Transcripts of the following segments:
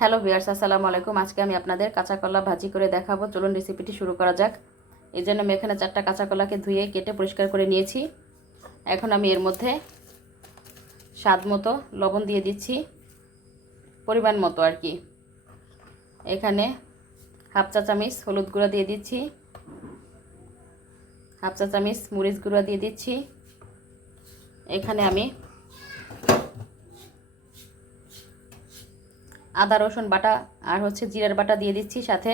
Hello viewers, আসসালামু আলাইকুম। আজকে আমি আপনাদের কাঁচা কলা ভাজি করে দেখাবো। চলুন রেসিপিটি শুরু করা যাক। এই জন্য আমি এখানে 4টা কাঁচা কলাকে ধুয়ে কেটে পরিষ্কার করে নিয়েছি। এখন আমি এর মধ্যে স্বাদ মতো লবণ দিয়ে দিচ্ছি, পরিমাণ মতো আর কি। এখানে হাফ চা চামচ হলুদ গুঁড়া দিয়ে দিচ্ছি, হাফ চা চামচ মরিচ গুঁড়া দিয়ে দিচ্ছি। এখানে আমি আদা রসুন বাটা আর জিরার বাটা দিয়ে দিচ্ছি সাথে।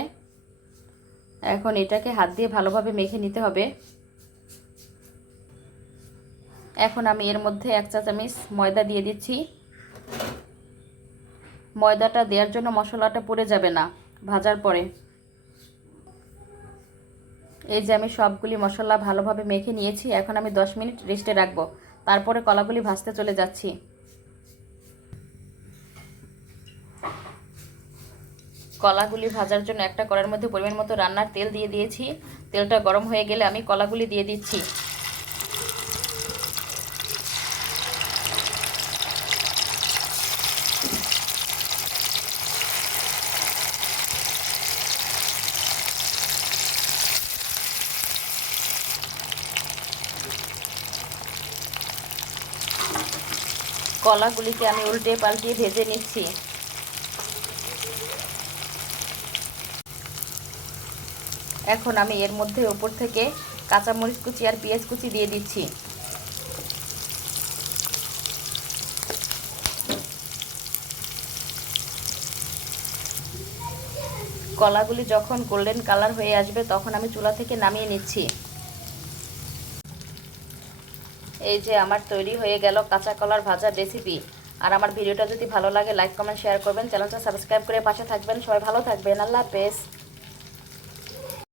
এখন এটাকে হাত দিয়ে ভালোভাবে মেখে নিতে হবে। এখন আমি এর মধ্যে 1 চা চামচ ময়দা দিয়ে দিচ্ছি। ময়দাটা দেওয়ার জন্য মশলাটা পুড়ে যাবে না ভাজার পরে। এই যে আমি সবগুলি মশলা ভালোভাবে মেখে নিয়েছি। এখন আমি 10 মিনিট রেস্টে রাখবো, তারপরে কলাগুলি ভাজতে চলে যাচ্ছি। কলাগুলি ভাজার জন্য একটা কড়াইয়ের মধ্যে পরিমাণ মতো রান্নার তেল দিয়ে দিয়েছি। তেলটা গরম হয়ে গেলে আমি কলাগুলি দিয়ে দিচ্ছি। কলাগুলিকে আমি উল্টে পাল্টিয়ে ভেজে নিচ্ছি। এখন আমি এর মধ্যে উপর থেকে কাঁচামরিচ কুচি আর পেঁয়াজ কুচি দিয়ে দিচ্ছি। কলাগুলি যখন গোল্ডেন কালার হয়ে আসবে তখন আমি চুলা থেকে নামিয়ে নিচ্ছি। এই যে আমার তৈরি হয়ে গেল কাঁচা কলার ভাজার রেসিপি। আর আমার ভিডিওটা যদি ভালো লাগে লাইক কমেন্ট শেয়ার করবেন, চ্যানেলটা সাবস্ক্রাইব করে পাশে থাকবেন। সবাই ভালো থাকবেন। আল্লাহ হাফেজ।